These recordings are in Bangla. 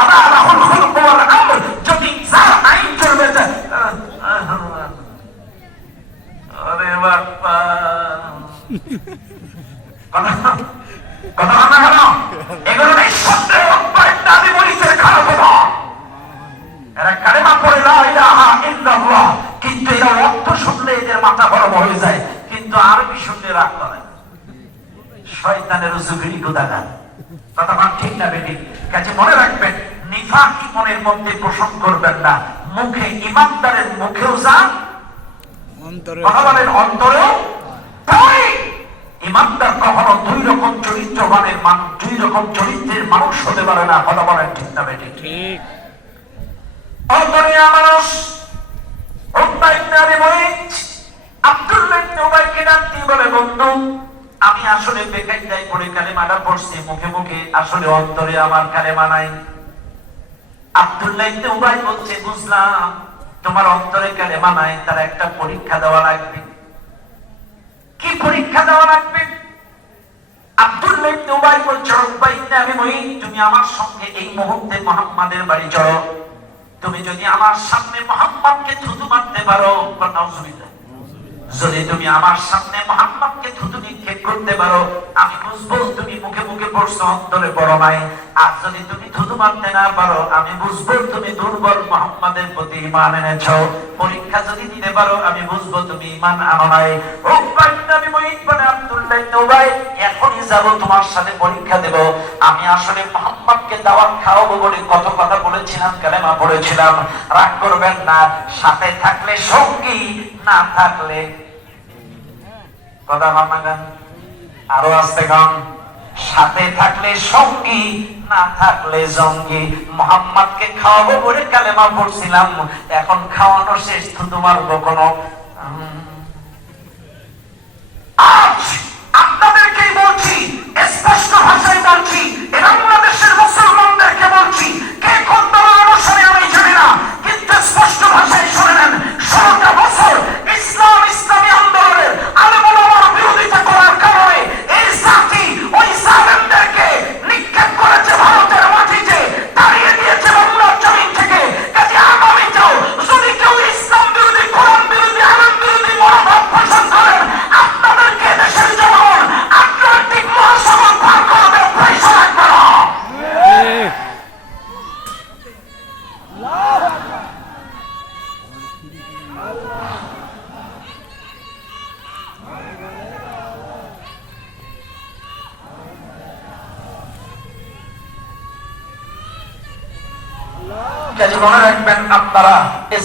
আলাহুল খুলকু ওয়াল আমর, যদি যার আইন চলবে আরে বাবা কথা না কেন এগুলো নিঃসন্দেহে আমি বলিতে খারাপ হবো। এরা কালেমা পড়ে লা ইলাহা ইল্লাল্লাহ, কিন্তু এরা অর্থ শুনলে এদের মাথা গরম হয়ে যায়, কিন্তু আরবি শুনলে রাগ করে। শয়তানের জুগিরি গোদাগার, কথা ঠিক না বেটি? কাজে মনে রাখবেন, নিফাকি মনের মধ্যে পোষণ করবেন না। মুখে ইমানদারের মুখেও যান, কথা বলেন অন্তরেও তাই। ইমানদার কখনো দুই রকম চরিত্রবানের মানুষ, দুই রকম চরিত্রের মানুষ হতে পারে না, কথা বলেন ঠিক না বেটি? ঠিক। অন্তরিয়া মানুষ আব্দুল্লাহ ইবনে উবাইকে ডাক দিয়ে বলে, বন্ধু আমি আসলে বেকায়দায় পড়ে কালেমাটা পড়ছি, মুখে মুখে আসলে অন্তরে আমার কালেমা নাই। আব্দুল্লাহ ইবনে উবাই বলছে, বুঝলাম তোমার অন্তরে কালেমা নাই, তার একটা পরীক্ষা দেওয়া লাগবে। কি পরীক্ষা দেওয়া লাগবে? আব্দুল্লাহ ইবনে উবাই বলছে, তুমি আমার সঙ্গে এই মুহূর্তে মুহাম্মাদের বাড়ি চলো। তুমি যদি আমার সামনে মুহাম্মাদকে থুতু মারতে পারো, নাউজুবিল্লাহ, যদি তুমি আমার সামনে মুহাম্মাদকে থুতু নিক্ষেপ করতে পারো, আমি বুঝবো তুমি মুখে মুখে পড়ছো, অন্তরে বড় নাই। আর যদি তুমি থুতু মারতে না পারো, আমি বুঝবো তুমি দুর্বল, মুহাম্মাদের প্রতি ঈমান এনেছো। পরীক্ষা যদি দিতে পারো, আমি বুঝবো তুমি ঈমান আনো নাই। ও নবী মুহিত বলে, আব্দুল্লাহ ইবনে উবাই এখনই যাব, তোমার সাথে পরীক্ষা দেব। আমি আসলে মুহাম্মাদকে দাওয়াত খাওয়াবো বলে কত কথা বলেছিলাম, কালেমা পড়েছিলাম। রাগ করবেন না, সাথে থাকলে সঙ্গী, না থাকলে কথা মানাগান, আরো আসতে গান, সাথে থাকলে সঙ্গী, না থাকলে জঙ্গি। মুহাম্মাদকে খাওয়াবো বলে কালেমা পড়ছিলাম, এখন খাওয়ানো শেষ, তো তোমার কোনো আজ আপনাদেরকেই বলছি, স্পষ্ট ভাষায় বলছি, বাংলাদেশের মুসলমানদেরকে বলছি, কে কোন দলের অনুসারী আমি জানি না, কিন্তু স্পষ্ট ভাষায় শুনে নেন, 16টা বছর ইসলামী আন্দোলনের আলেম ওলামার বিরোধিতা করার কারণে এই জাতি ওই জালেমদেরকে নিক্ষেপ করেছে ভারতের মাটিতে, তাড়িয়ে দিয়েছে বাংলার জমিন থেকে। কাজে আগামীতেও যদি কেউ ইসলাম বিরোধী, কোরআন বিরোধী, আলেম বিরোধী মনোভাব পোষণ করেন, আপনাদেরকে দেশের জনগণ আটলান্টিক মহাসাগর পার করে দেওয়ার পয়সা লাগবে না। মনে রাখবেন, আপনারা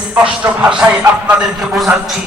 স্পষ্ট ভাষায় আপনাদেরকে বোঝাচ্ছি,